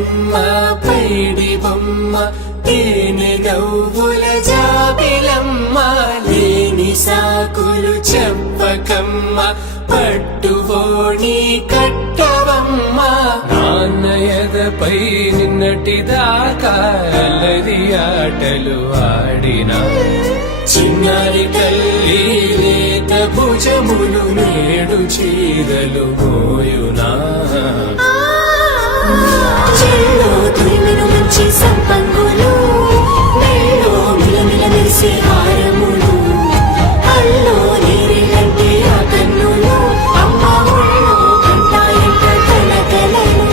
బొమ్మ పైడి బొమ్మ తేనె నవ్వుల జాబిలమ్మ లేని సాకులు చెప్పకమ్మ పట్టువోణి కట్టవమ్మ నాన్నయదపై నిన్నటిదాకా అల్లరి ఆటలు ఆడినా చిన్నారి తల్లి లేత భుజములు నేడు చీరలు మోయునా చెల్లో తురిమిన మంచి సంపంగులు మెల్లో మిలమిల మెరిసే హారములు అల్లో నీరిలంటే ఆ కన్నులు అమ్మ ఒళ్ళో కంటాయంట కలకలలు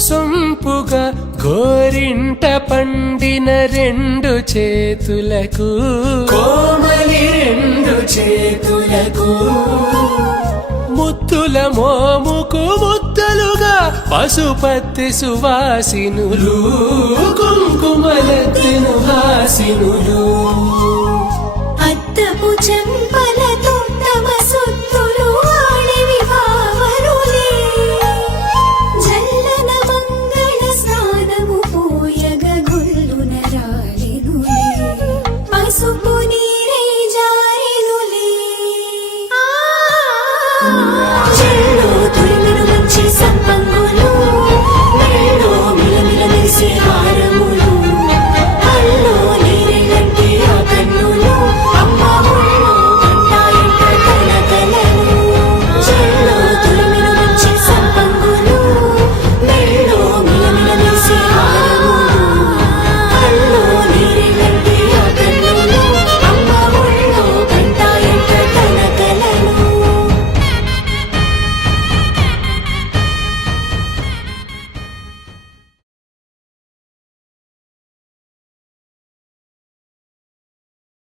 సొంపుగా గోరింట పండిన రెండు చేతులకు కోమలి రెండు చేతులకు ముత్తుల మోముకు ముద్దలుగా పసుపత్తి సువాసినులు కుంకుమలెత్తిను హాసినులు అద్దపు చెమ్మ